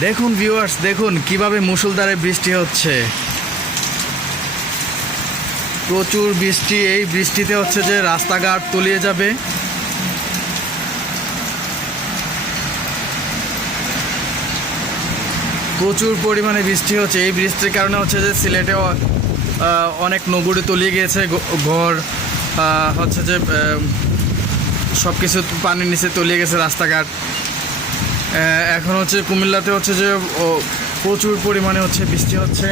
দেখুন ভিউয়ার্স দেখুন কীভাবে মুষলধারে বৃষ্টি হচ্ছে। প্রচুর বৃষ্টি, এই বৃষ্টিতে হচ্ছে যে রাস্তাঘাট তলিয়ে যাবে। প্রচুর পরিমাণে বৃষ্টি হচ্ছে। এই বৃষ্টির কারণে হচ্ছে যে সিলেটে অনেক নগরী তলিয়ে গিয়েছে ঘর হচ্ছে যে সব কিছু পানির নিচে তলিয়ে গেছে রাস্তাঘাট। এখন হচ্ছে কুমিল্লাতে হচ্ছে যে প্রচুর পরিমাণে হচ্ছে বৃষ্টি হচ্ছে।